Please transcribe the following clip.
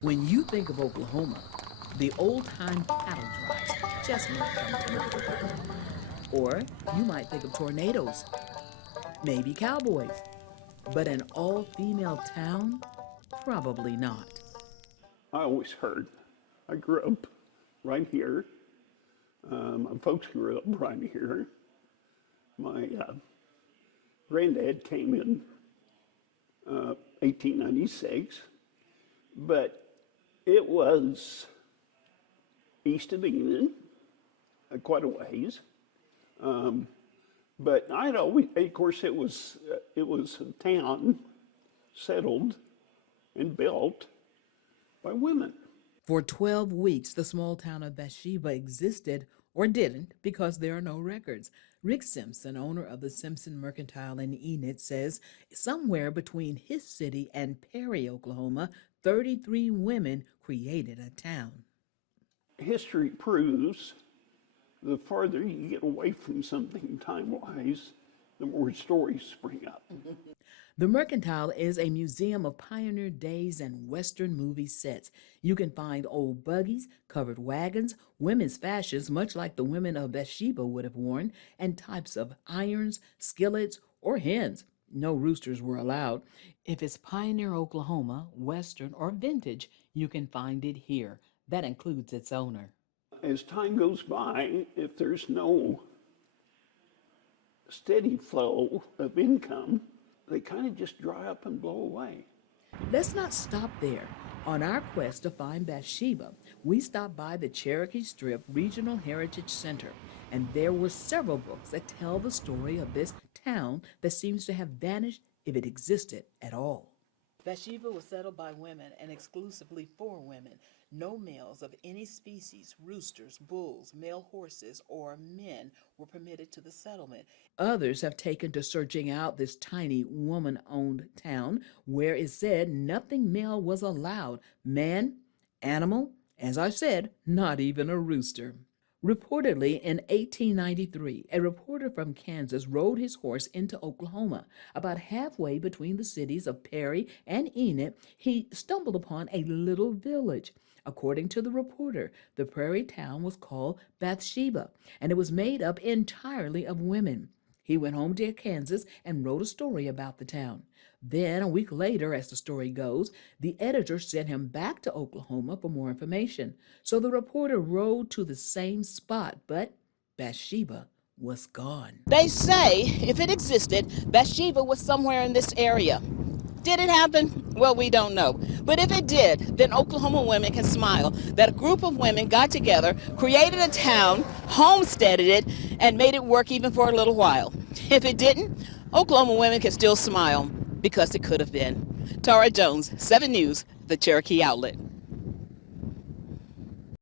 When you think of Oklahoma, the old-time cattle drives just might come to mind. Or you might think of tornadoes, maybe cowboys. But an all-female town? Probably not. I always heard. I grew up right here. My folks grew up right here. My granddad came in 1896, but it was east of Enid, quite a ways. But I'd always, of course, it was a town settled and built by women. For 12 weeks, the small town of Bathsheba existed, or didn't, because there are no records. Rick Simpson, owner of the Simpson Mercantile in Enid, says somewhere between his city and Perry, Oklahoma, 33 women created a town. History proves the farther you get away from something time-wise, the more stories spring up. The Mercantile is a museum of pioneer days and Western movie sets. You can find old buggies, covered wagons, women's fashions, much like the women of Bathsheba would have worn, and types of irons, skillets, or hens. No roosters were allowed. If it's pioneer Oklahoma, Western, or vintage, you can find it here. That includes its owner. As time goes by, if there's no steady flow of income, they kind of just dry up and blow away. Let's not stop there. On our quest to find Bathsheba, we stopped by the Cherokee Strip Regional Heritage Center, and there were several books that tell the story of this town that seems to have vanished if it existed at all. Bathsheba was settled by women and exclusively for women. No males of any species, roosters, bulls, male horses, or men were permitted to the settlement. Others have taken to searching out this tiny woman-owned town where it said nothing male was allowed. Man, animal, as I said, not even a rooster. Reportedly, in 1893, a reporter from Kansas rode his horse into Oklahoma. About halfway between the cities of Perry and Enid, he stumbled upon a little village. According to the reporter, the prairie town was called Bathsheba, and it was made up entirely of women. He went home to Kansas and wrote a story about the town. Then, a week later, as the story goes, the editor sent him back to Oklahoma for more information. So the reporter rode to the same spot, but Bathsheba was gone. They say if it existed, Bathsheba was somewhere in this area. Did it happen? Well, we don't know. But if it did, then Oklahoma women can smile that a group of women got together, created a town, homesteaded it, and made it work even for a little while. If it didn't, Oklahoma women can still smile because it could have been. Tara Jones, 7 News, the Cherokee Outlet.